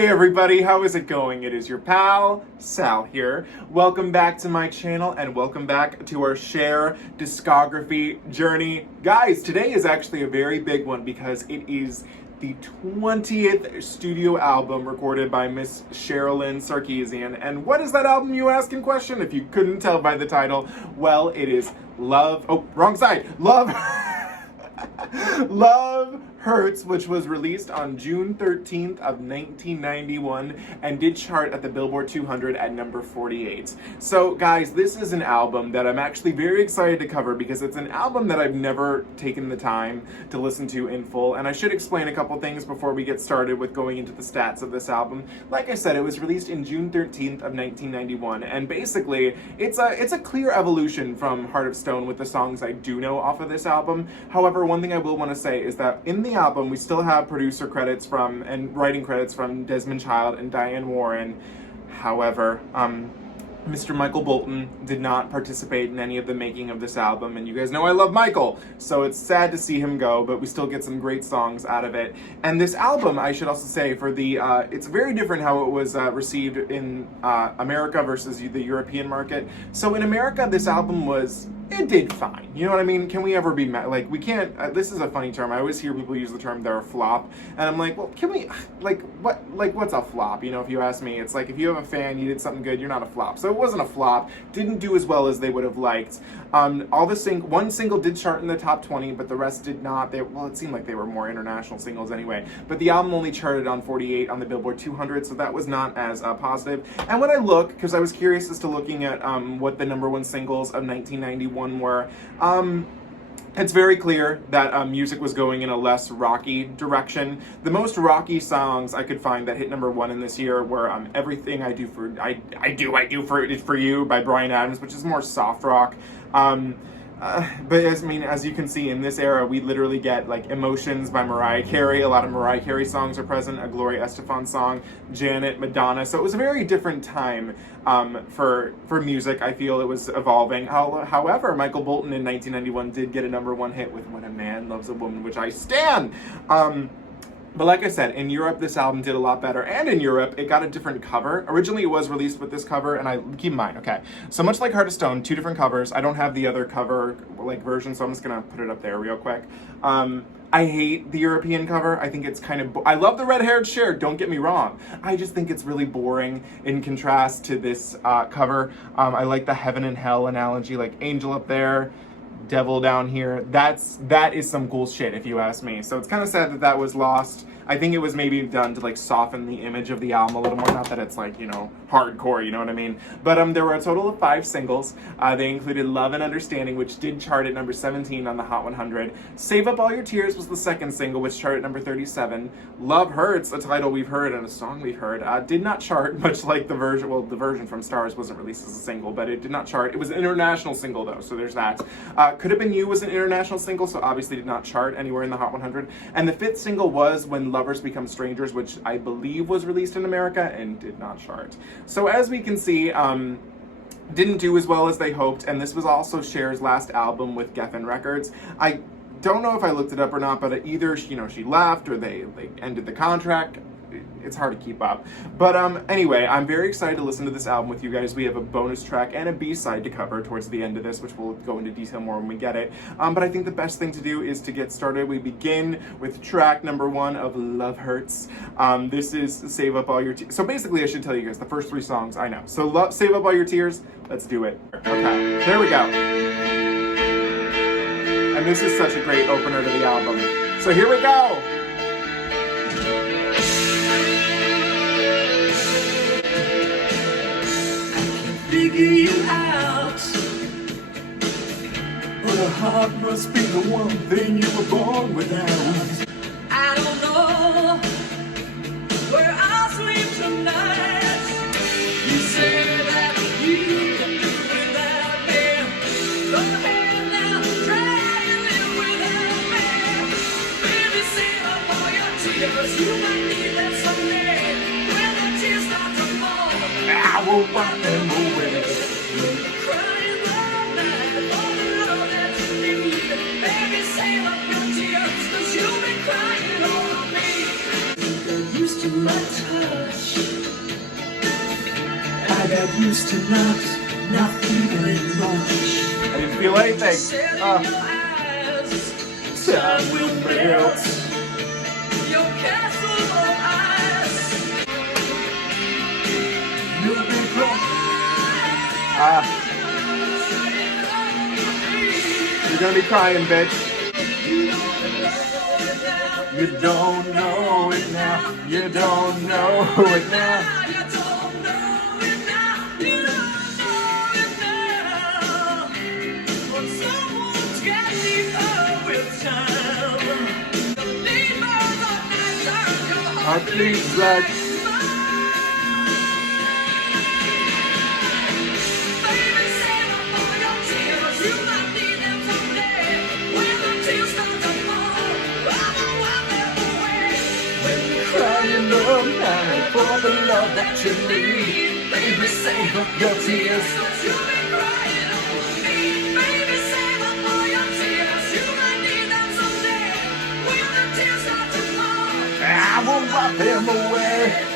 Hey everybody, how is it going? It is your pal, Sal here. Welcome back to my channel and welcome back to our Cher discography journey. Guys, today is actually a very big one because it is the 20th studio album recorded by Miss Sherilyn Sarkeesian. And what is that album, you ask in question? If you couldn't tell by the title, well, it is Love Love Hurts, which was released on June 13th of 1991 and did chart at the Billboard 200 at number 48. So guys, this is an album that I'm actually very excited to cover because it's an album that I've never taken the time to listen to in full. And I should explain a couple things before we get started with going into the stats of this album. Like I said, it was released in June 13th of 1991, and basically it's a clear evolution from Heart of Stone with the songs I do know off of this album. However, one thing I will want to say is that in the album we still have producer credits from and writing credits from Desmond Child and Diane Warren. However, Mr. Michael Bolton did not participate in any of the making of this album, and you guys know I love Michael, so it's sad to see him go, but we still get some great songs out of it. And this album, I should also say, for the it's very different how it was received in America versus the European market. So in America, this album it did fine. You know what I mean? Can we ever be like, we can't, this is a funny term. I always hear people use the term they're a flop, and I'm like, well, can we, what's a flop? You know, if you ask me, it's like, if you have a fan, you did something good, you're not a flop. So it wasn't a flop, didn't do as well as they would have liked. One single did chart in the top 20, but the rest did not. Well, it seemed like they were more international singles anyway, but the album only charted on 48 on the Billboard 200, so that was not as positive. And when I look, because I was curious as to looking at what the #1 singles of 1991 were, it's very clear that music was going in a less rocky direction. The most rocky songs I could find that hit #1 in this year were Everything I Do For You by Bryan Adams, which is more soft rock. But as you can see, in this era, we literally get like Emotions by Mariah Carey. A lot of Mariah Carey songs are present, a Gloria Estefan song, Janet, Madonna. So it was a very different time for music. I feel it was evolving. However, Michael Bolton in 1991 did get a #1 hit with When a Man Loves a Woman, which I stan. But like I said, in Europe, this album did a lot better. And in Europe, it got a different cover. Originally, it was released with this cover, and keep in mind, okay, so much like Heart of Stone, 2 different covers. I don't have the other cover version, so I'm just gonna put it up there real quick. I hate the European cover. I think it's kind of, I love the red-haired Cher, don't get me wrong. I just think it's really boring in contrast to this cover. I like the heaven and hell analogy, like angel up there, devil down here. That is some cool shit, if you ask me. So it's kind of sad that was lost. I think it was maybe done to soften the image of the album a little more. Not that it's hardcore, you know what I mean? But there were a total of 5 singles. They included Love and Understanding, which did chart at number 17 on the Hot 100. Save Up All Your Tears was the second single, which charted at number 37. Love Hurts, a title we've heard and a song we've heard, did not chart, much like the version, well, the version from Stars wasn't released as a single, but it did not chart. It was an international single though, so there's that. Could Have Been You was an international single, so obviously did not chart anywhere in the Hot 100. And the 5th single was When Lovers Become Strangers, which I believe was released in America and did not chart. So as we can see, didn't do as well as they hoped, and this was also Cher's last album with Geffen Records. I don't know if I looked it up or not, but either she left or they ended the contract. It's hard to keep up. But anyway, I'm very excited to listen to this album with you guys. We have a bonus track and a B-side to cover towards the end of this, which we'll go into detail more when we get it. But I think the best thing to do is to get started. We begin with track #1 of Love Hurts. This is Save Up All Your Tears. So basically, I should tell you guys the first 3 songs I know. So Save Up All Your Tears, let's do it. Okay, there we go. And this is such a great opener to the album. So here we go. Figure you out, but a heart must be the one thing you were born without. I don't know where I'll sleep tonight. You say that you can do without me. Go ahead now, try and live without me. Baby, save up all your tears, you might need that someday. When the tears start to fall, I will wipe them away. My touch, I got used to not feeling much. I didn't feel anything. Said in your eyes, time will melt your castle of ice. You've been crying. You're gonna be crying, bitch. You don't know it now. You don't know it now. I think like crying all night for the love that you need. Baby, save up your tears. I will wipe them away.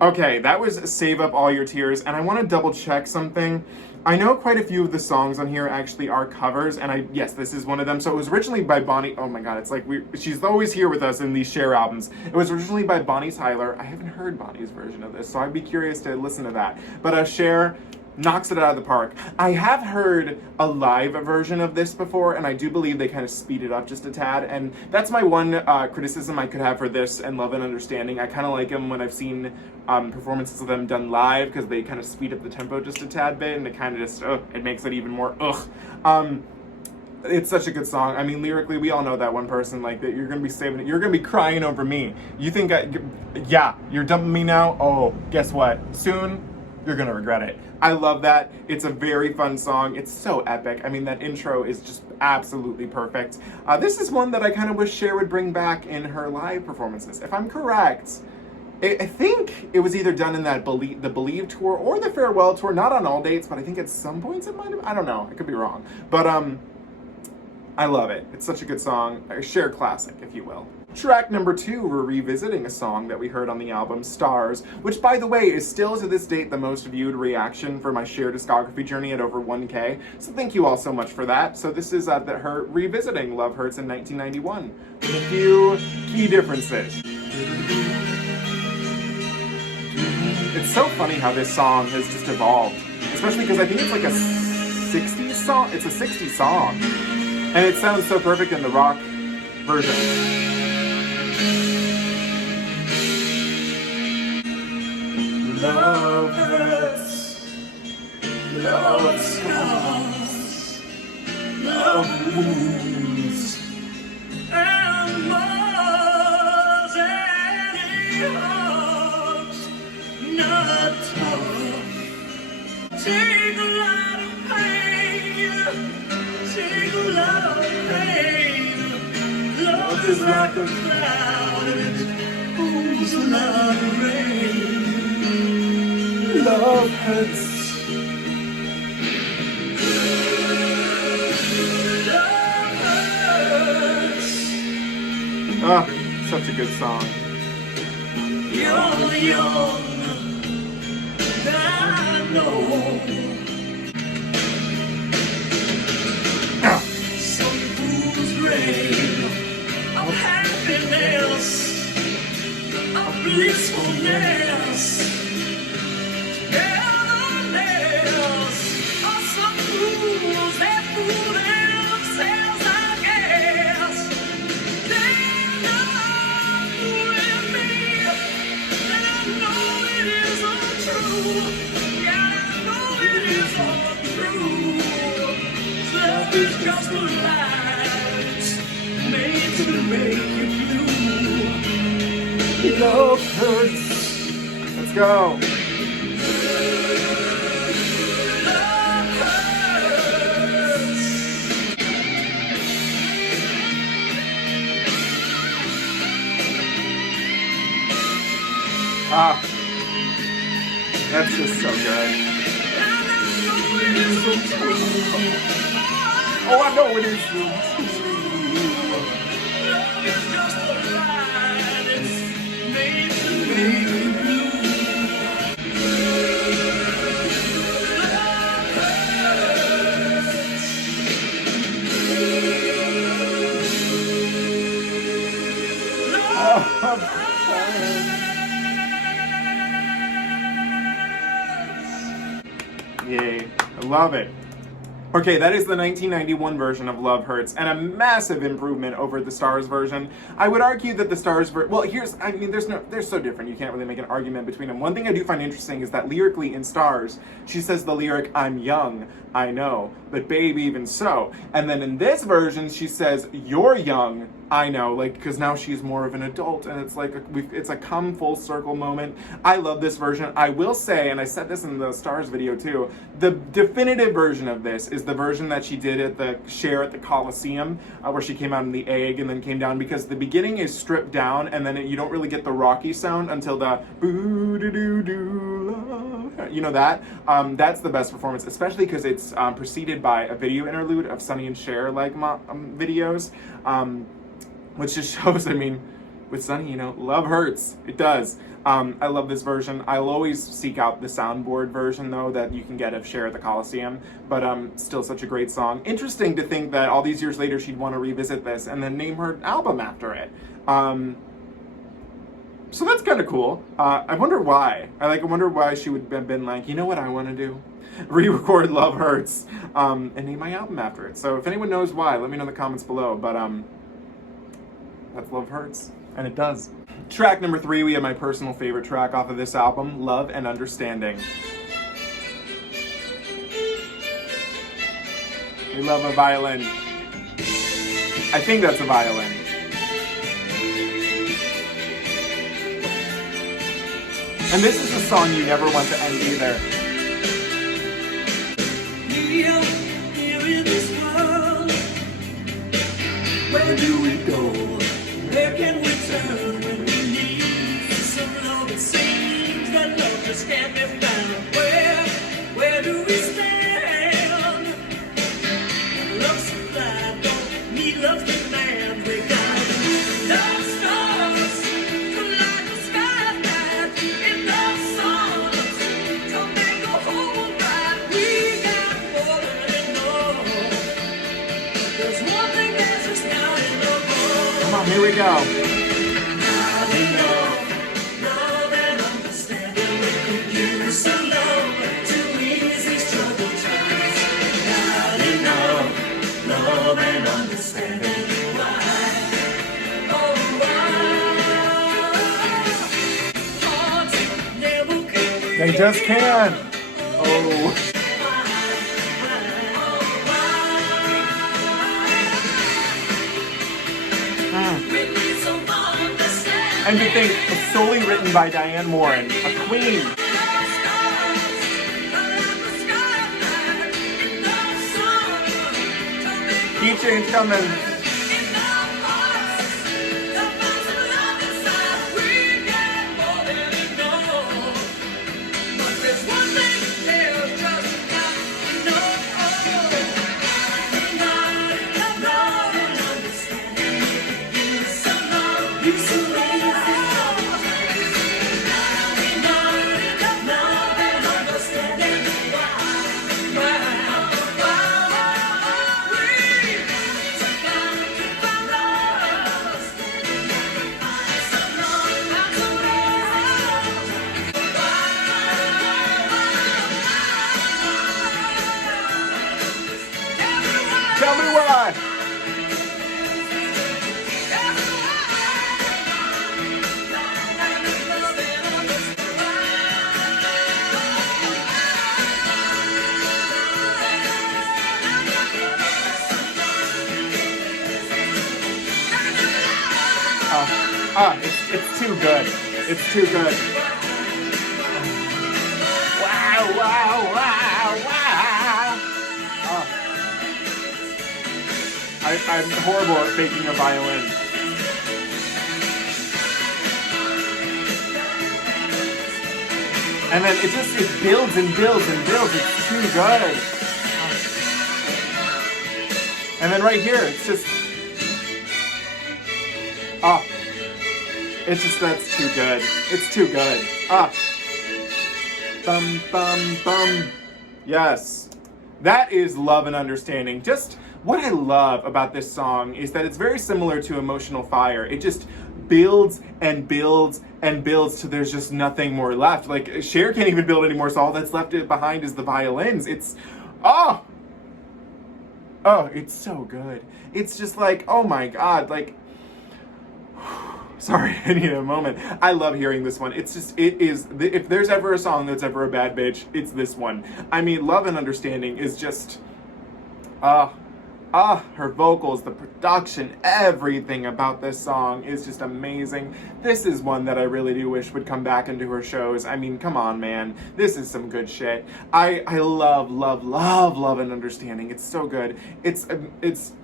Okay, that was Save Up All Your Tears, and I want to double check something. I know quite a few of the songs on here actually are covers, and yes, this is one of them. So it was originally by Bonnie, oh my god, it's like, she's always here with us in these Cher albums. It was originally by Bonnie Tyler. I haven't heard Bonnie's version of this, so I'd be curious to listen to that. But Cher knocks it out of the park. I have heard a live version of this before, and I do believe they kind of speed it up just a tad, and that's my one criticism I could have for this and Love and Understanding. I kind of like them when I've seen performances of them done live, because they kind of speed up the tempo just a tad bit, and it kind of just, it makes it even more it's such a good song. I mean, lyrically, we all know that one person, like, that you're gonna be saving it, you're gonna be crying over me. You think yeah, you're dumping me now? Oh, guess what? Soon, you're gonna regret it. I love that. It's a very fun song. It's so epic. I mean, that intro is just absolutely perfect. This is one that I kind of wish Cher would bring back in her live performances. If I'm correct, I think it was either done in that the Believe tour or the Farewell tour. Not on all dates, but I think at some points it might have. I don't know. I could be wrong. But I love it. It's such a good song. A Cher classic, if you will. Track number 2, we're revisiting a song that we heard on the album Stars, which, by the way, is still to this date the most viewed reaction for my Cher discography journey at over 1K. So thank you all so much for that. So this is her revisiting Love Hurts in 1991 with a few key differences. It's so funny how this song has just evolved, especially because I think it's like a 60s song. It's a 60s song, and it sounds so perfect in the rock version. Love hurts, love scars, love wounds, and more than any heart, not tough. Take a lot of pain, take a lot of pain. Love is like a cloud, and it pulls a lot of rain. Love hurts. Love hurts. Ah, such a good song. You're young, I know. Some fool's rain of happiness, of blissfulness. It's just a light made to make you blue. Love hurts. Let's go. Love hurts. Ah, That's just so good. Oh, I know it is. Yay, I love it. Okay, that is the 1991 version of Love Hurts, and a massive improvement over the Stars version. I would argue that the Stars well, they're so different, you can't really make an argument between them. One thing I do find interesting is that lyrically in Stars, she says the lyric, "I'm young, I know, but babe, even so." And then in this version, she says, "You're young, I know," like, because now she's more of an adult, and it's like, it's a come full circle moment. I love this version. I will say, and I said this in the Stars video too, the definitive version of this is the version that she did at the Cher at the Coliseum, where she came out in the egg and then came down, because the beginning is stripped down, and then you don't really get the rocky sound until the boo-doo-doo-doo, you know that? That's the best performance, especially because it's preceded by a video interlude of Sonny and Cher like videos, which just shows, I mean, with Sonny, you know, love hurts. It does. I love this version. I'll always seek out the soundboard version, though, that you can get of Cher at the Coliseum, but still such a great song. Interesting to think that all these years later she'd want to revisit this and then name her album after it. So that's kind of cool. I wonder why. I wonder why she would have been like, you know what I want to do? Re-record Love Hurts and name my album after it. So if anyone knows why, let me know in the comments below. But that's Love Hurts, and it does. Track number 3, we have my personal favorite track off of this album, Love and Understanding. We love a violin. I think that's a violin. And this is a song you never want to end either. Here in this world, where do we go? Where can we turn when we need some love? It seems that love just can't be found. Where do we stand? Love supply don't need love's demand. We got love stars to light the sky bright, and love songs to make the whole right. We got more than enough. There's one thing that's just not enough. Come on, here we go. They just can't. Oh. And to think, it's solely written by Diane Warren, a queen. Key change coming. Tell me why. It's too good. It's too good. Wow, wow, wow, wow. I'm horrible at faking a violin. And then it builds and builds and builds. It's too good. And then right here, it's just, it's just, that's too good. It's too good. Bum, bum, bum. Yes. That is Love and Understanding. Just what I love about this song is that it's very similar to Emotional Fire. It just builds and builds and builds till there's just nothing more left. Like, Cher can't even build anymore, so all that's left behind is the violins. It's, oh, it's so good. It's just like, oh my God, like, sorry, I need a moment. I love hearing this one. It's just, it is, if there's ever a song that's ever a bad bitch, it's this one. I mean, Love and Understanding is just, her vocals, the production, everything about this song is just amazing. This is one that I really do wish would come back into her shows. I mean, come on, man. This is some good shit. I love, love, love Love and Understanding. It's so good. It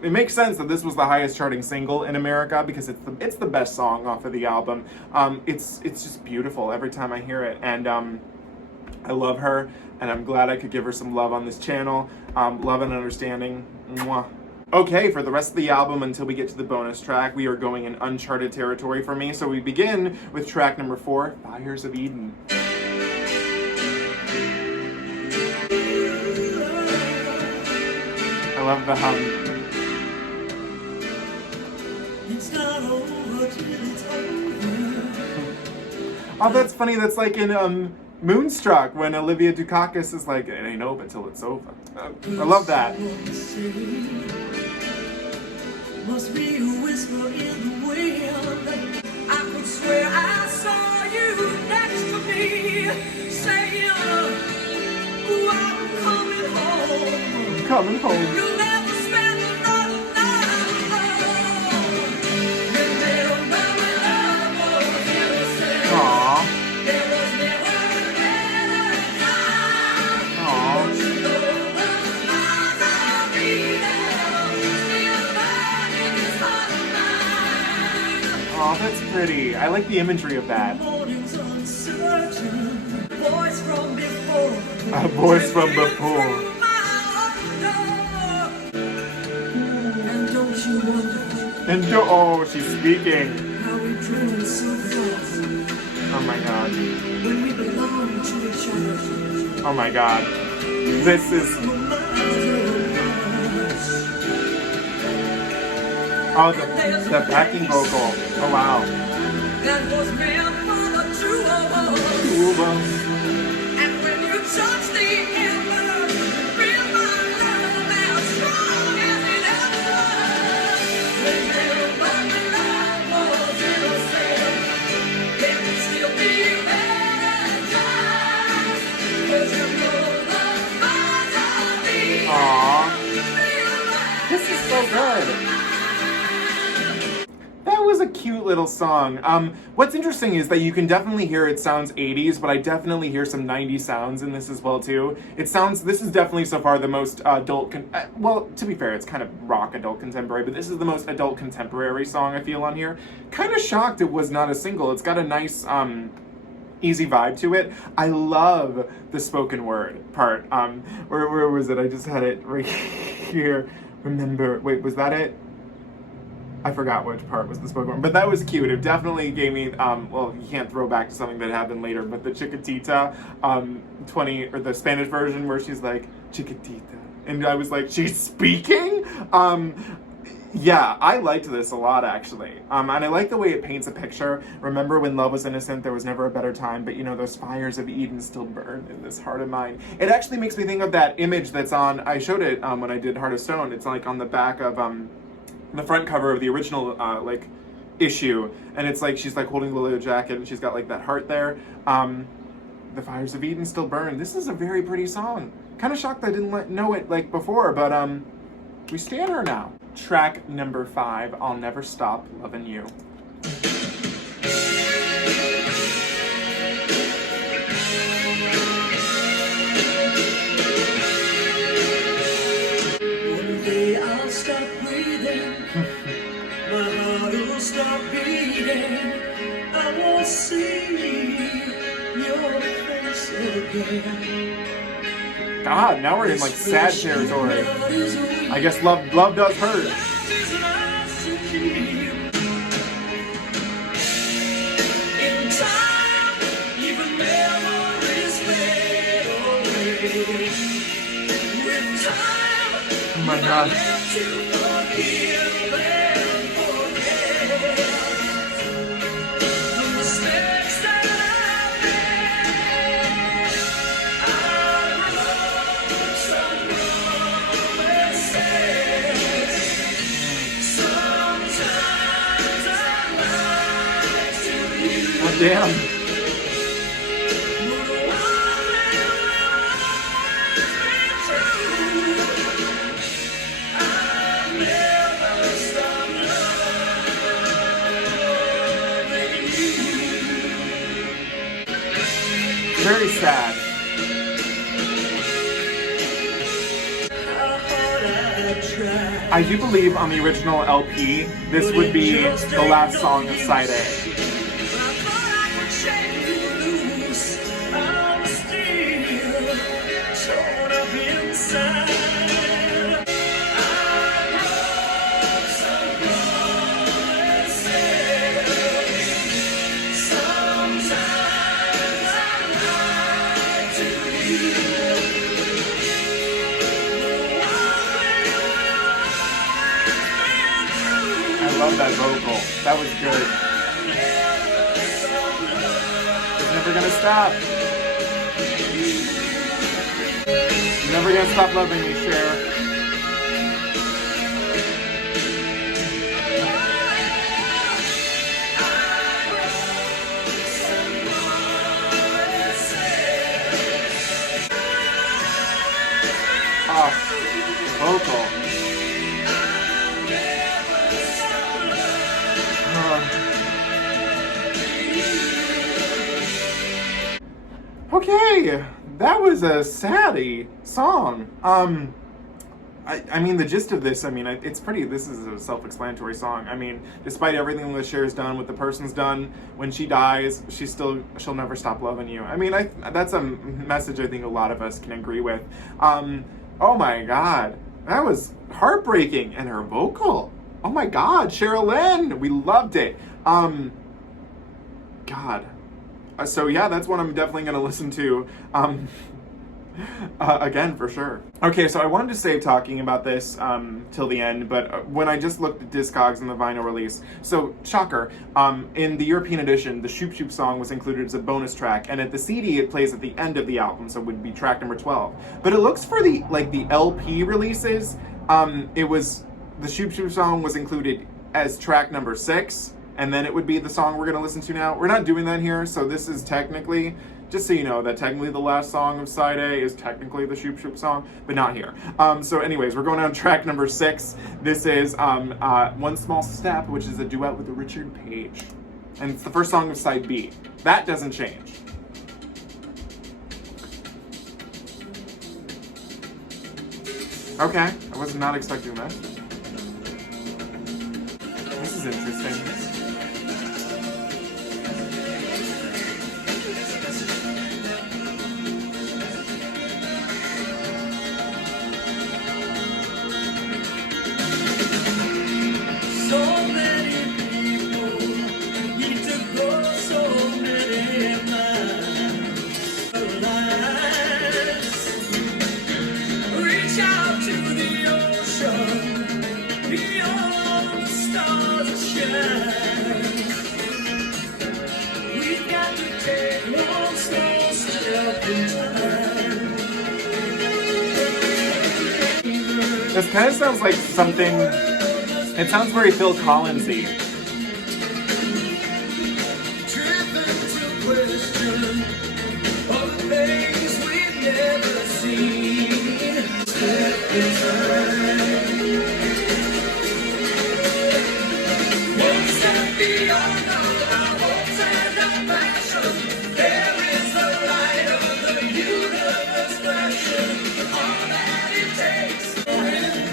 makes sense that this was the highest charting single in America because it's the best song off of the album. It's just beautiful every time I hear it, and I love her, and I'm glad I could give her some love on this channel. Love and Understanding. Mwah. Okay, for the rest of the album until we get to the bonus track, we are going in uncharted territory for me. So we begin with track number 4, Fires of Eden. I love the hum. It's not over till it's over. Oh, that's funny. That's like in Moonstruck when Olivia Dukakis is like, it ain't over till it's over. I love that. Must be a whisper in the wind. I could swear I saw you next to me, saying, "Ooh, I'm coming home." Coming home. You'll never spend another night alone. Remember when love was innocent. Aww. There was never a better time. Aww. Don't you know the fires of Eden still burn in this heart of mine? Aw, that's pretty. I like the imagery of that. Mornings uncertain. Voice from before. A voice from before. And don't you wonder And oh, she's speaking. how we dream so fast Oh my God. when we belong to each other? Oh my God. This is. Oh, the backing vocal. Oh wow. That was meant for the two of us. Two of us. And when you touch the ember, feel my love as strong as it ever was. Remember when love was innocent, there can still be better times. 'Cause you know the fires of Eden Aw. feel like This is so good. That was a cute little song. What's interesting is that you can definitely hear it sounds 80s, but I definitely hear some 90s sounds in this as well too. This is definitely so far the most adult, well, to be fair, it's kind of rock adult contemporary, but this is the most adult contemporary song I feel on here. Kind of shocked it was not a single. It's got a nice, easy vibe to it. I love the spoken word part. Where was it? I just had it right here. Remember, wait, was that it? I forgot which part was the spoken word, but that was cute. It definitely gave me, well, you can't throw back to something that happened later, but the Chiquitita, or the Spanish version where she's like, Chiquitita. And I was like, she's speaking? Yeah, I liked this a lot, actually. And I like the way it paints a picture. Remember when love was innocent, there was never a better time, but you know, those fires of Eden still burn in this heart of mine. It actually makes me think of that image that's on, I showed it when I did Heart of Stone. It's like on the back of, the front cover of the original like issue, and it's like she's like holding the little jacket and she's got like that heart there. The fires of Eden still burn. This is a very pretty song. Kind of shocked I didn't know it like before, but we stand her now. Track number 5, I'll Never Stop Loving You. one day I'll stop breathing. My heart will stop beating. I won't see your face. God, now we're in like sad territory. I guess love does hurt. Oh my God. Oh, damn. Very sad. I do believe on the original LP, this would be the last song of side A. That vocal. That was good. It's never gonna stop. You're never gonna stop loving me, Cher. Oh, vocal. Okay, that was a saddie song. I mean, the gist of this, I mean, this is a self-explanatory song. I mean, despite everything that Cher's done, what the person's done, when she dies, she'll never stop loving you. I mean, that's a message I think a lot of us can agree with. Oh my God, that was heartbreaking, and her vocal. Oh my God, Cheryl Lynn, we loved it. God. So yeah, that's one I'm definitely going to listen to again for sure. Okay, so I wanted to save talking about this till the end, but when I just looked at Discogs and the vinyl release, so shocker, in the European edition, the Shoop Shoop song was included as a bonus track, and at the CD it plays at the end of the album, so it would be track number 12. But it looks for the LP releases, it was the Shoop Shoop song was included as track number 6. And then it would be the song we're going to listen to now. We're not doing that here, so this is technically, just so you know, that technically the last song of side A is technically the Shoop Shoop song, but not here. So anyways, we're going on track number 6. This is One Small Step, which is a duet with Richard Page. And it's the first song of side B. That doesn't change. Okay, I was not expecting this. This is interesting. This kind of sounds like something, it sounds very Phil Collins-y.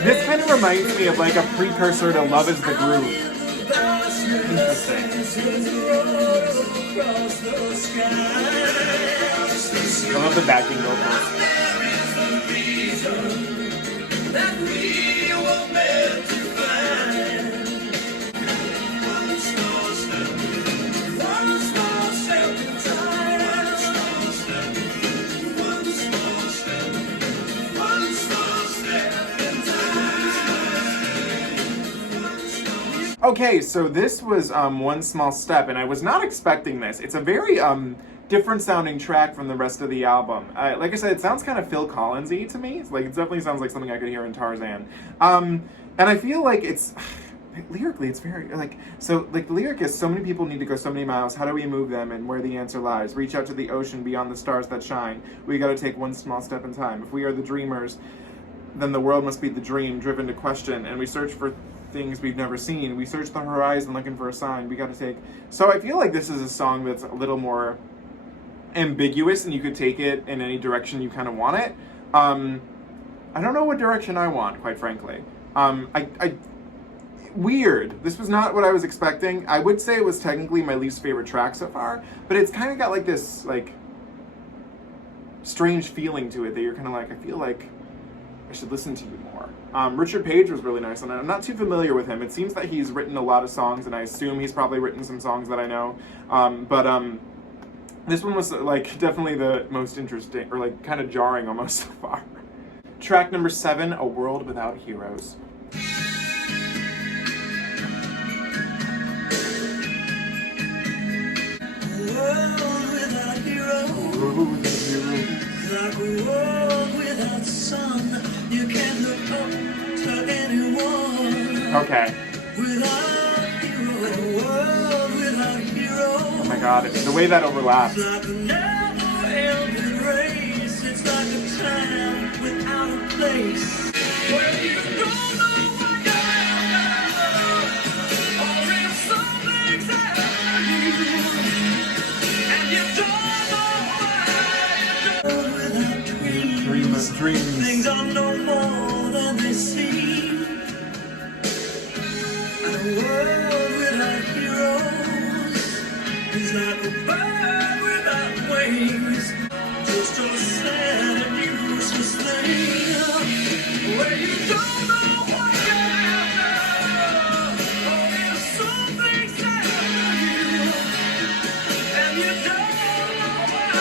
This kind of reminds me of like a precursor to Love is the Groove. Interesting. I love the backing vocals. There is a reason that we were meant to find. One small step in time. One small step in time. Okay, so this was One Small Step, and I was not expecting this. It's a very different sounding track from the rest of the album. Like I said, it sounds kind of Phil Collins-y to me. Like, it definitely sounds like something I could hear in Tarzan. And I feel like it's lyrically, it's very the lyric is, so many people need to go so many miles. How do we move them, and where the answer lies? Reach out to the ocean beyond the stars that shine. We got to take one small step in time. If we are the dreamers, then the world must be the dream, driven to question, and we search for things we've never seen. We search the horizon looking for a sign. We got to take. So I feel like this is a song that's a little more ambiguous, and you could take it in any direction you kind of want it. I don't know what direction I want, quite frankly. Weird. This was not what I was expecting. I would say it was technically my least favorite track so far, but it's kind of got like this like strange feeling to it that you're kind of like, I feel like I should listen to you more. Richard Page was really nice, and I'm not too familiar with him. It seems that he's written a lot of songs, and I assume he's probably written some songs that I know. This one was like definitely the most interesting, or like kind of jarring almost so far. Track number 7, A World Without Heroes. World without heroes, like a world without sun. You can't look up to anyone. Okay. Without heroes, a world without heroes. Oh my god, the way that overlaps. It's like a never-ending race. It's like a time without a place. Where you don't know what you're after, or if something's after you, and you don't know why. You don't without dreams. Dreams. Things are no more than they seem. And a world without heroes is like a bird without wings, just a sad and useless thing, where you don't know what you're after, or if something's after you, and you don't know why,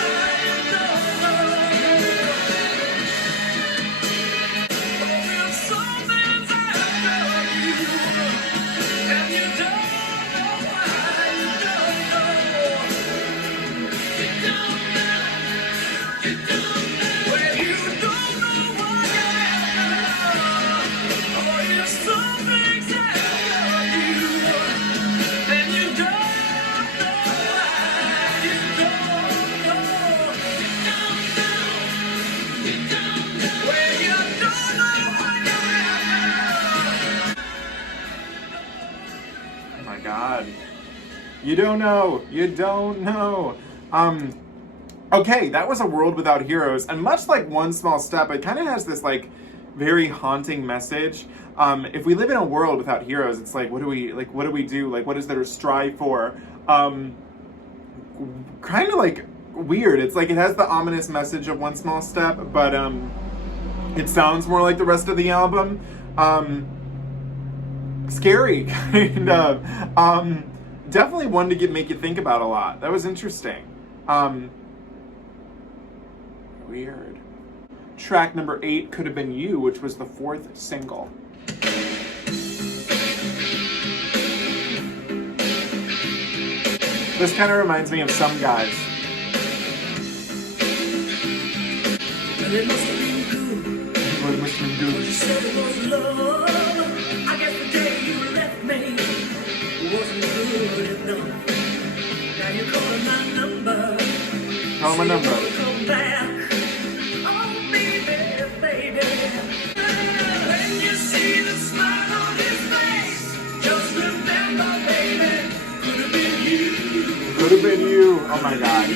you don't know, or if something's after you, and you don't know why, you don't know. You don't know. You don't know. Where you don't know what you're after, or if something's after you, and you don't know why, you don't know. You don't know. Where you don't know what you're after. Oh my god. You don't know. You don't know. Okay, that was A World Without Heroes, and much like One Small Step, it kind of has this like very haunting message. If we live in a world without heroes, it's like, what do we do? Like, what is there to strive for? Kind of like weird. It's like it has the ominous message of One Small Step, but it sounds more like the rest of the album. Scary, kind of. Definitely one to make you think about a lot. That was interesting. Weird. Track number 8, Could Have Been You, which was the 4th single. This kind of reminds me of Some Guys. And it must have been good. What it must have been You good. said it was love. I guess the day you left me wasn't good enough. Now you're calling my number. Call my number. Come back. Oh, baby, baby. When you see the smile on his face, just remember, baby, could have been you. Could have been you. Oh my god.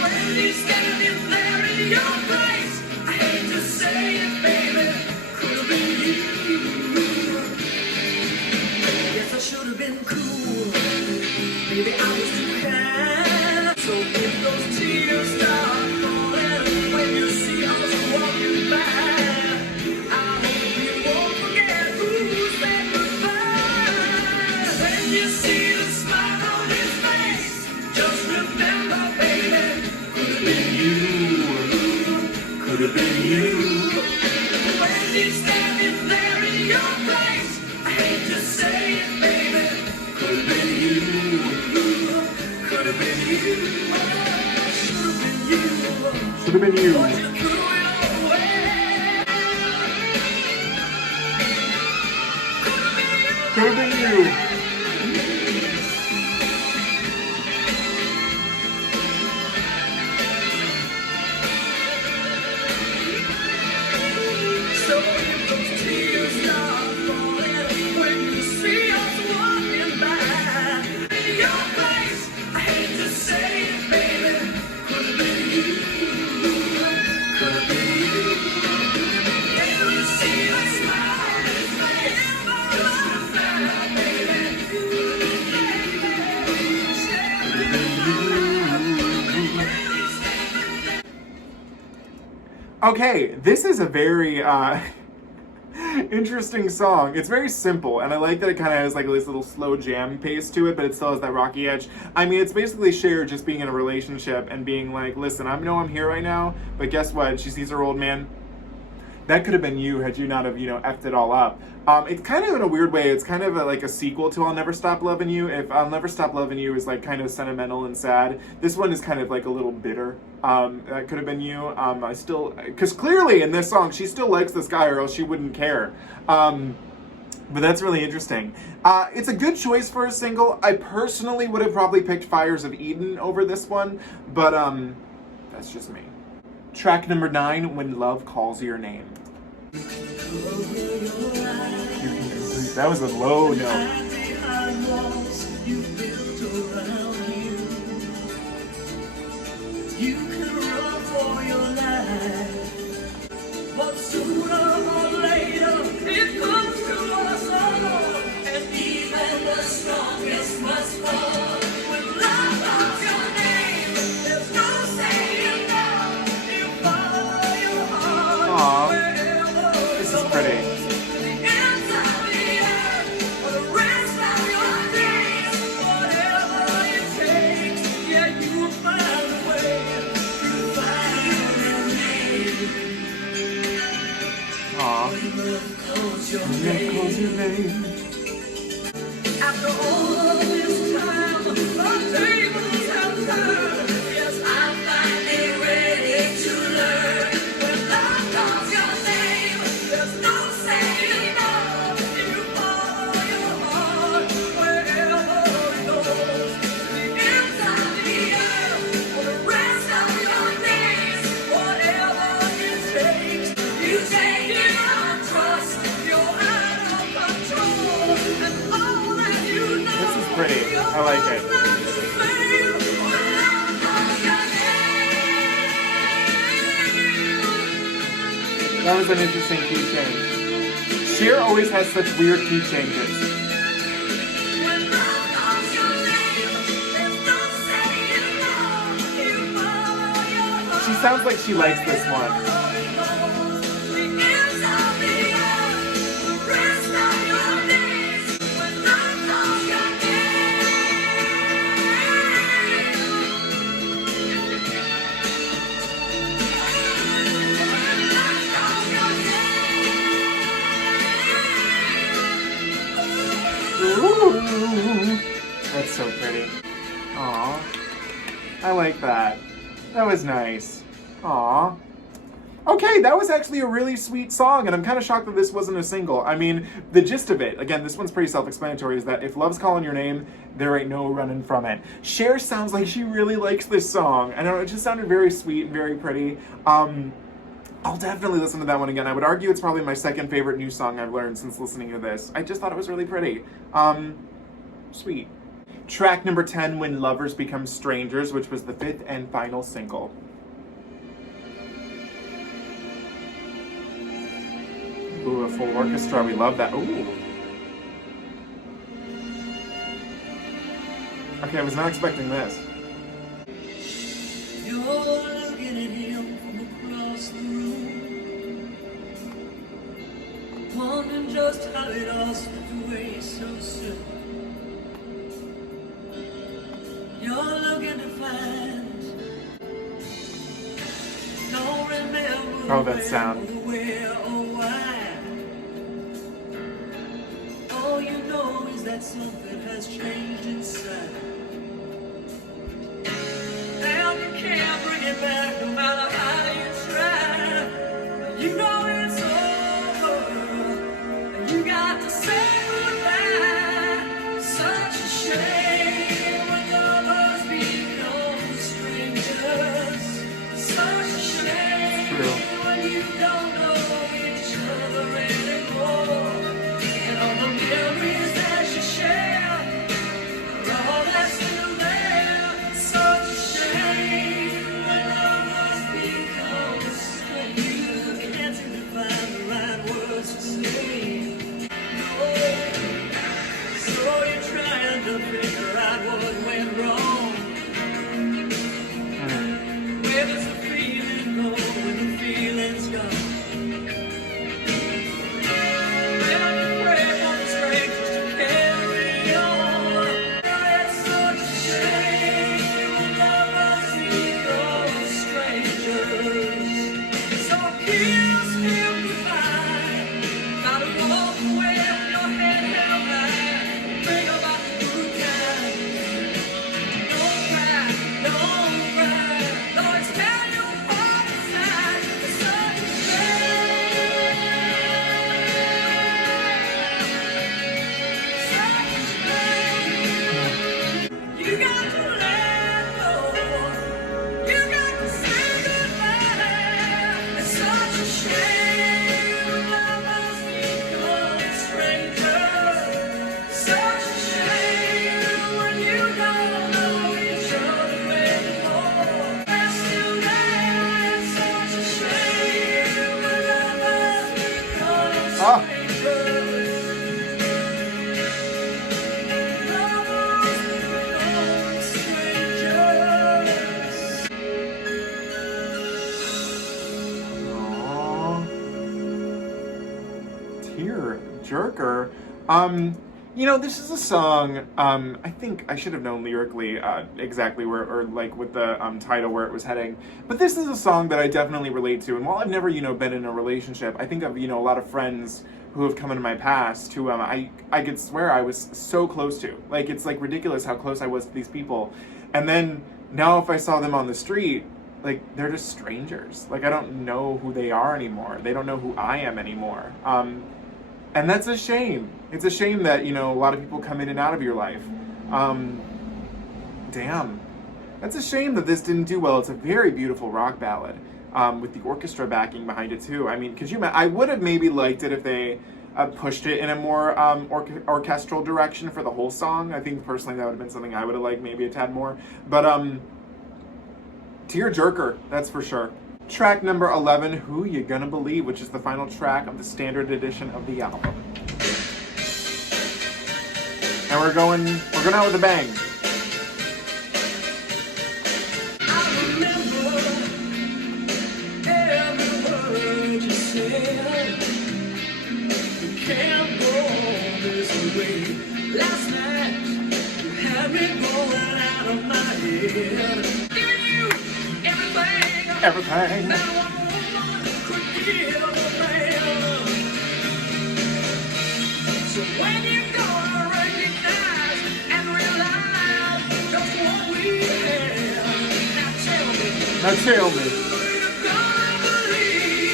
When he's standing there in your place, I hate to say it, baby, could have been you. Guess I should have been cool. Maybe I was too kind. So if those tears start Should have been you. Could have been you. Okay, this is a very interesting song. It's very simple, and I like that it kind of has like this little slow jam pace to it, but it still has that rocky edge. I mean, it's basically Cher just being in a relationship and being like, listen, I know I'm here right now, but guess what? She sees her old man. That could have been you had you not have, effed it all up. It's kind of in a weird way, it's kind of like a sequel to I'll Never Stop Loving You. If I'll Never Stop Loving You is like kind of sentimental and sad, this one is kind of like a little bitter. That could have been you. Because clearly in this song, she still likes this guy or else she wouldn't care. But that's really interesting. It's a good choice for a single. I personally would have probably picked Fires of Eden over this one, but that's just me. Track number 9, When Love Calls Your Name. That was a low note. You can run for your life, but sooner or later it comes to us all, and even the strongest must fall. When love calls your name, there's no saying no. You follow your heart wherever This is pretty. Calls your name. After all this time, the tables have turned. Yes, I'm finally ready to learn. When love calls your name, there's no saying no. You follow your heart wherever it goes. To the ends of the earth, for the rest of your days, whatever it takes, you take it on trust. This is pretty. I like it. That was an interesting key change. Cher always has such weird key changes. She sounds like she likes this one. Ooh, that's so pretty. Aw, I like that. That was nice. Aw. Okay, that was actually a really sweet song, and I'm kind of shocked that this wasn't a single. I mean, the gist of it, again, this one's pretty self-explanatory, is that if love's calling your name, there ain't no running from it. Cher sounds like she really likes this song. I don't know, it just sounded very sweet and very pretty. I'll definitely listen to that one again. I would argue it's probably my second favorite new song I've learned since listening to this. I just thought it was really pretty. Sweet. Track number 10, When Lovers Become Strangers, which was the 5th and final single. Ooh, a full orchestra. We love that. Ooh. Okay, I was not expecting this. You're looking at him from across the room, wondering just how it all slipped away so soon. You're looking to find, don't remember Oh, that sound. where or why. All you know is that something has changed inside. Tear Jerker. You know, this is a song, I think I should have known lyrically exactly where, or like with the title where it was heading, but this is a song that I definitely relate to, and while I've never, you know, been in a relationship, I think of, you know, a lot of friends who have come into my past who I could swear I was so close to. Like, it's like ridiculous how close I was to these people, and then now if I saw them on the street, like, they're just strangers. Like, I don't know who they are anymore. They don't know who I am anymore. And that's a shame. It's a shame that, you know, a lot of people come in and out of your life. Damn. That's a shame that this didn't do well. It's a very beautiful rock ballad, with the orchestra backing behind it too. I mean, I would have maybe liked it if they pushed it in a more orchestral direction for the whole song. I think personally that would have been something I would have liked maybe a tad more. But Tear Jerker, that's for sure. Track number 11, Who You Gonna Believe, which is the final track of the standard edition of the album. And we're going out with a bang. I remember every word you said. You can't go on this way. Last night, you had me going out of my head. Everything. That one woman could give a man. So when you gonna recognize and realize just what we have, now tell me.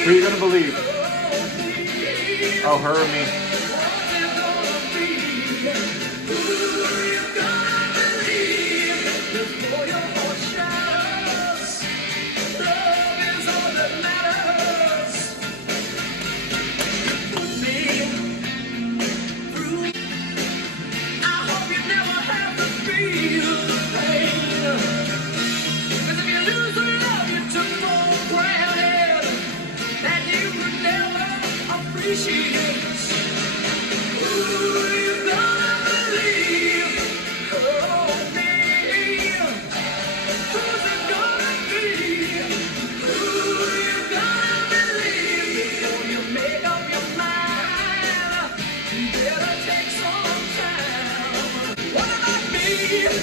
Who you gonna believe? Oh, her or me?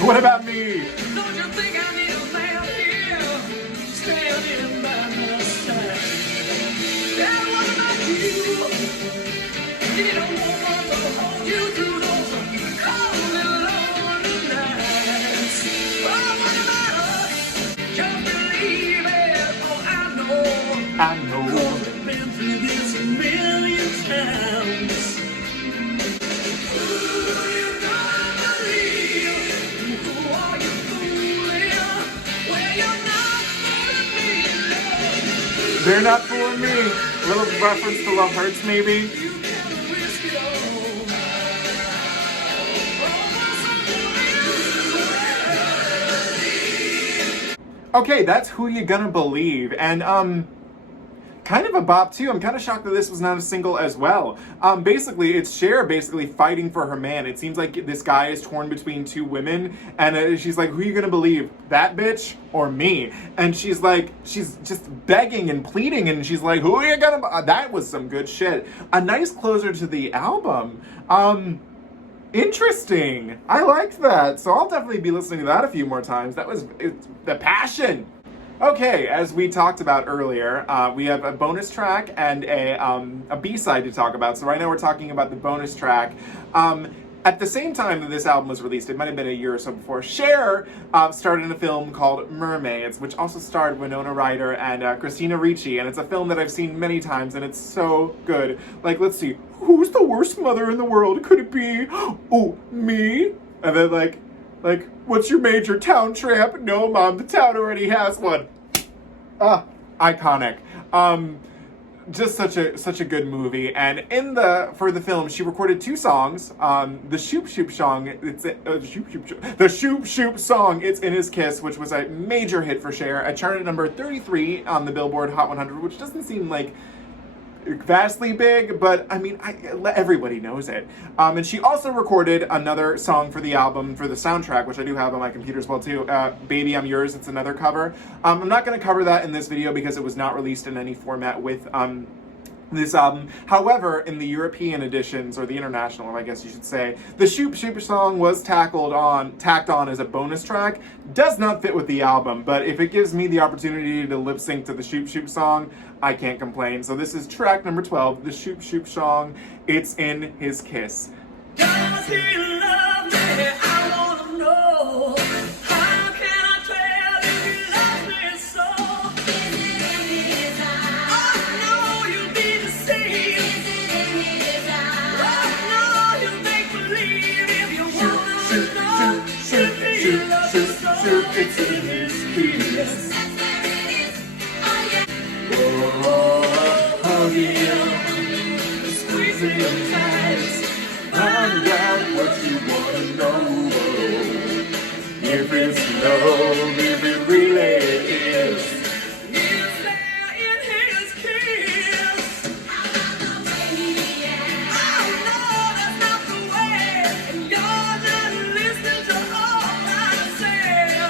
What about me? Don't you think I need a man here standing by my side? Yeah, what about you? Need a woman to hold you through those cold and lonely nights. Oh, what about us? Just believe it. Oh, I know. I know. 'Cause I've been through this a million times. They're not fooling me. A little reference to Love Hurts, maybe. Okay, that's Who You Gonna Believe, and kind of a bop too. I'm kind of shocked that this was not a single as well. Basically, it's Cher basically fighting for her man. It seems like this guy is torn between two women, and she's like, who are you gonna believe, that bitch or me? And she's like, she's just begging and pleading, and she's like, who are you gonna that was some good shit. A nice closer to the album. Interesting. I liked that. So I'll definitely be listening to that a few more times. It's the passion. Okay, as we talked about earlier, we have a bonus track and a B-side to talk about. So right now we're talking about the bonus track. At the same time that this album was released, it might have been a year or so before, Cher starred in a film called Mermaids, which also starred Winona Ryder and Christina Ricci, and it's a film that I've seen many times, and it's so good. Like, let's see, who's the worst mother in the world? Could it be, oh, me? And then like, what's your major, town tramp? No, Mom, the town already has one. Iconic. Just such a good movie. And for the film, she recorded two songs. The Shoop Shoop song, the Shoop Shoop song, It's In His Kiss, which was a major hit for Cher. It charted at number 33 on the Billboard Hot 100, which doesn't seem like vastly big, but I mean, everybody knows it. And she also recorded another song for the album, for the soundtrack, which I do have on my computer as well too, Baby I'm Yours. It's another cover. I'm not going to cover that in this video because it was not released in any format with this album. However, in the European editions, or the international, I guess you should say, the Shoop Shoop song was tacked on as a bonus track. Does not fit with the album, but if it gives me the opportunity to lip sync to the Shoop Shoop song, I can't complain. So this is track number 12, the Shoop Shoop song. It's In His Kiss. Does he love me? I wanna know. How can I tell if he loves me so? I know you'll be deceived. I know you'll make believe if you wanna know. If he loves you so, it's in his kiss. Oh, hugging him, squeezing him tight. Find out what you wanna know. If it's love, if it really is. Is there in his kiss? I know that's not the way. And you're just listening to all I say.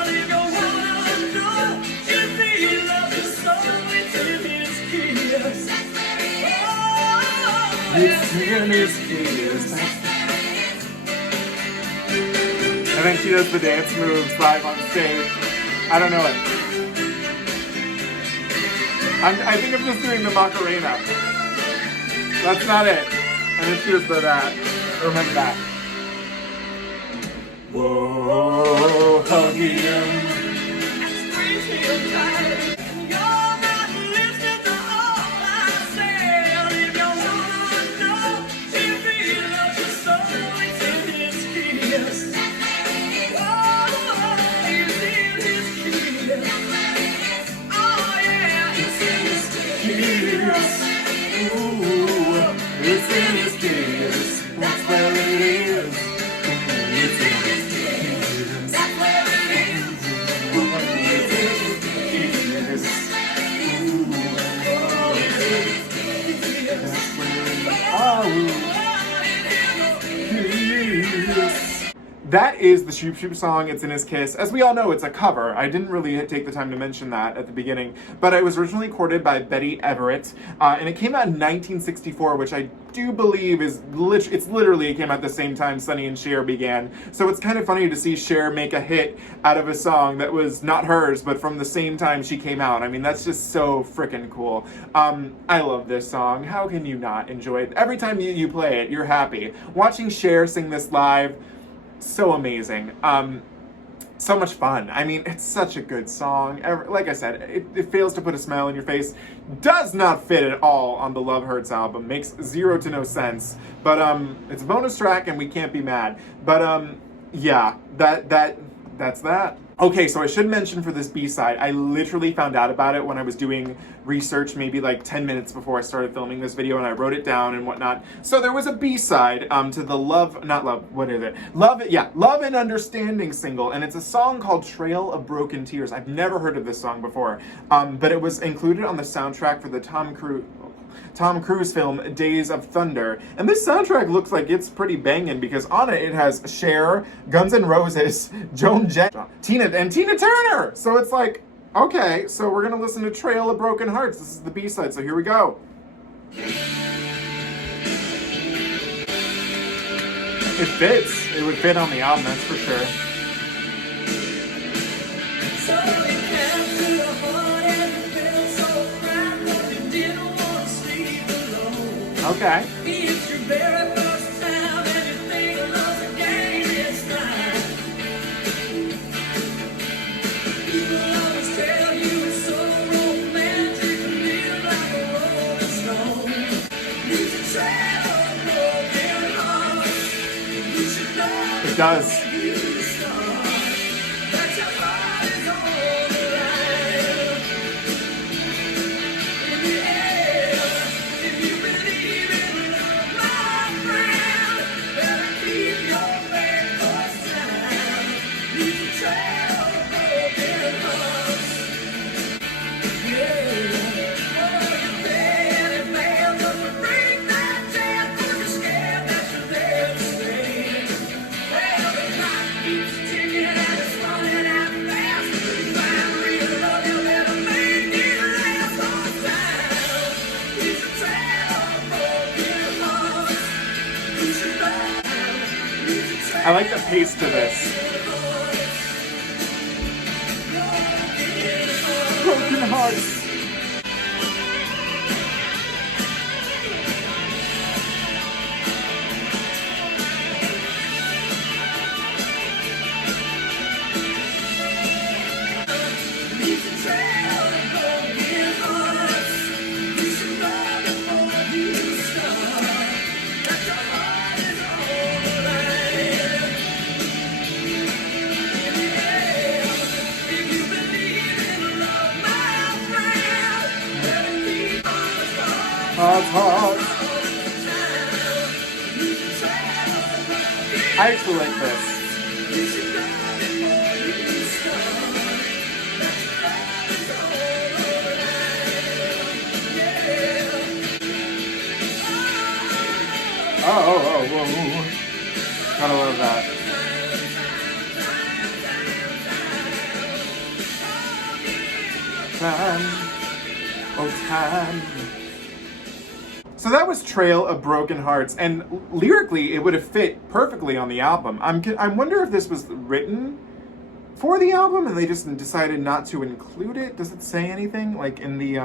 If you wanna know, if he loves you so, it's in his kiss. Oh, It's in his kiss. And then she does the dance moves live on stage. I don't know it. I think I'm just doing the Macarena. That's not it. And then she does that. Remember that. Whoa, hugging him. squeeze him tight. And you're not listening to all I say. If you wanna know, if he loves you so, it's in his kiss. Oh, it's in his kiss. Oh yeah, it's in his kiss. Ooh, it's in his kiss. That's where it is. It's in his kiss. That's where it is. That is the Shoop Shoop song, It's in His Kiss. As we all know, it's a cover. I didn't really take the time to mention that at the beginning, but it was originally recorded by Betty Everett, and it came out in 1964, which I do believe is it came out the same time Sonny and Cher began. So it's kind of funny to see Cher make a hit out of a song that was not hers, but from the same time she came out. I mean, that's just so freaking cool. I love this song. How can you not enjoy it? Every time you play it, you're happy. Watching Cher sing this live, so amazing. So much fun. I mean, it's such a good song. Like I said, it fails to put a smile on your face. Does not fit at all on the Love Hurts album. Makes zero to no sense. But it's a bonus track and we can't be mad. But yeah, that's that. Okay, so I should mention for this B-side, I literally found out about it when I was doing research maybe like 10 minutes before I started filming this video, and I wrote it down and whatnot. So there was a B-side to the Love and Understanding single, and it's a song called Trail of Broken Tears. I've never heard of this song before, but it was included on the soundtrack for the Tom Cruise film Days of Thunder. And this soundtrack looks like it's pretty banging because on it has Cher, Guns N' Roses, Joan Jett, Tina Turner. So it's like, okay, so we're gonna listen to Trail of Broken Hearts. This is the B-side, so here we go. It fits. It would fit on the album, that's for sure. So you came to the heart and you felt so proud, but you didn't want to sleep alone. Okay. It's your very first time and you think love's a game this time. People always tell you it's so romantic to live like a rolling stone. You should trail a broken heart. You should know It does. you start. That your heart is on the line. In the air, if you believe in love, my friend, better keep your faith close down. You can trail a broken heart. Yeah. Oh, you fail and fail just to break that chance, 'cause you're scared that you're there to stay. Well, I like the pace to this. Broken Hearts. I actually like this. Whoa. Gotta love that. Time. So that was Trail of Broken Hearts, and lyrically it would have fit perfectly on the album. I wonder if this was written for the album and they just decided not to include it. Does it say anything like in the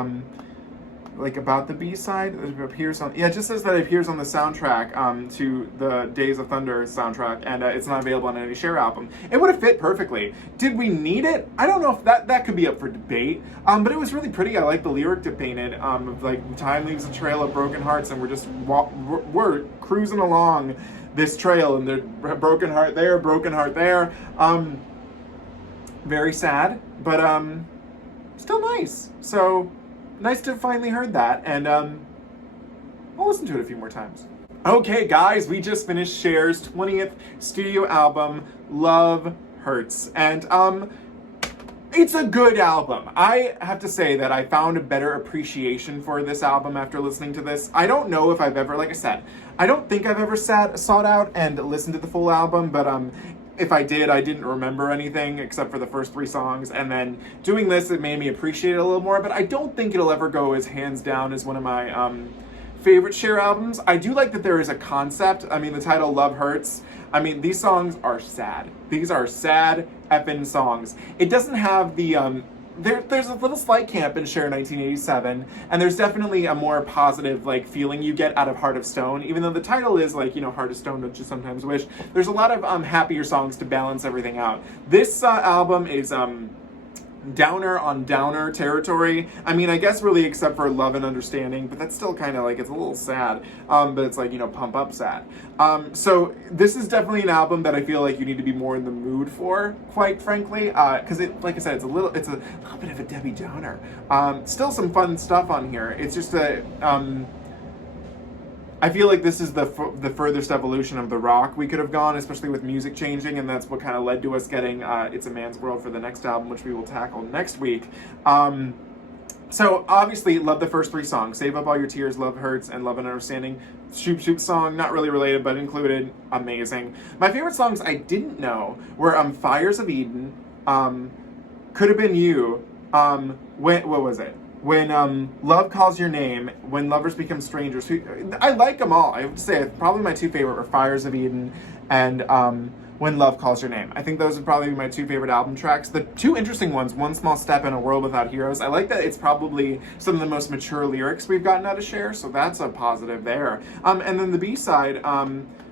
like about the B-side? It appears on, yeah, it just says that it appears on the soundtrack to the Days of Thunder soundtrack, and it's not available on any Cher album. It would have fit perfectly. Did we need it? I don't know if that could be up for debate, but it was really pretty. I like the lyric to Painted, of like time leaves a trail of broken hearts, and we're just we're cruising along this trail, and there's broken heart there, broken heart there. Very sad, but still nice. So nice to have finally heard that, and I'll listen to it a few more times. Okay, guys, we just finished Cher's 20th studio album, Love Hurts, and it's a good album. I have to say that I found a better appreciation for this album after listening to this. I don't know if I've ever, like I said, I don't think I've ever sought out and listened to the full album, but if I did, I didn't remember anything except for the first 3 songs, and then doing this, it made me appreciate it a little more, but I don't think it'll ever go as hands down as one of my favorite Cher albums. I do like that there is a concept. I mean, the title Love Hurts, I mean, these songs are sad. These are sad effing songs. It doesn't have the, there's a little slight camp in Cher 1987, and there's definitely a more positive, like, feeling you get out of Heart of Stone, even though the title is, like, you know, Heart of Stone, Don't You Sometimes Wish. There's a lot of happier songs to balance everything out. This album is downer on downer territory. I mean, I guess really except for Love and Understanding, but that's still kind of like, it's a little sad, but it's like, you know, pump up sad. So this is definitely an album that I feel like you need to be more in the mood for, quite frankly, because it, like I said, it's a little bit of a Debbie Downer. Still some fun stuff on here. It's just I feel like this is the furthest evolution of the rock we could have gone, especially with music changing, and that's what kind of led to us getting It's a Man's World for the next album, which we will tackle next week. So obviously, love the first 3 songs: Save Up All Your Tears, Love Hurts, and Love and Understanding. Shoop Shoop song, not really related, but included, amazing. My favorite songs I didn't know were Fires of Eden, Could Have Been You, what was it? When Love Calls Your Name, When Lovers Become Strangers. I like them all. I have to say, probably my 2 favorite were Fires of Eden and When Love Calls Your Name. I think those would probably be my 2 favorite album tracks. The 2 interesting ones, One Small Step and A World Without Heroes. I like that it's probably some of the most mature lyrics we've gotten out of Cher, so that's a positive there. And then the B-side,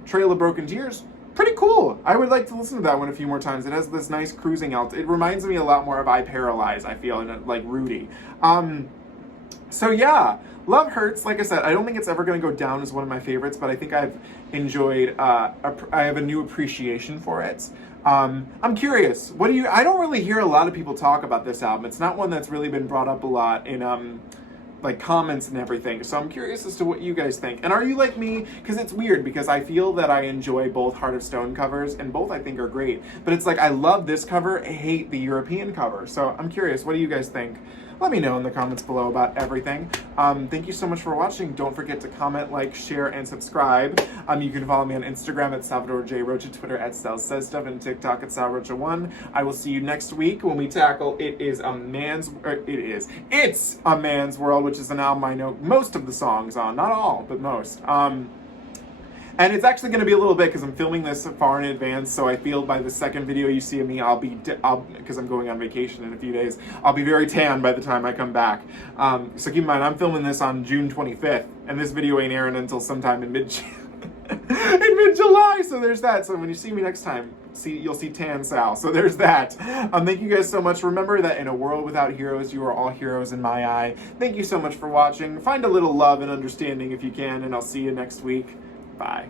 Trail of Broken Tears, pretty cool. I would like to listen to that one a few more times. It has this nice cruising out. It reminds me a lot more of I Paralyze, I feel, and like Rudy. So yeah, Love Hurts, like I said, I don't think it's ever going to go down as one of my favorites, but I think I've enjoyed, I have a new appreciation for it. I'm curious, I don't really hear a lot of people talk about this album. It's not one that's really been brought up a lot in, like, comments and everything, so I'm curious as to what you guys think. And are you like me? Because it's weird, because I feel that I enjoy both Heart of Stone covers, and both I think are great, but it's like I love this cover, I hate the European cover, so I'm curious, what do you guys think? Let me know in the comments below about everything. Thank you so much for watching. Don't forget to comment, like, share, and subscribe. You can follow me on Instagram at Salvador J. Rocha, Twitter at Sal Says Stuff, and TikTok at SalRocha1. I will see you next week when we tackle It's a Man's World, which is an album I know most of the songs on. Not all, but most. And it's actually going to be a little bit because I'm filming this far in advance, so I feel by the second video you see of me, because I'm going on vacation in a few days, I'll be very tan by the time I come back. So keep in mind, I'm filming this on June 25th, and this video ain't airing until sometime in mid-July, so there's that. So when you see me next time, you'll see tan Sal. So there's that. Thank you guys so much. Remember that in a world without heroes, you are all heroes in my eye. Thank you so much for watching. Find a little love and understanding if you can, and I'll see you next week. Bye.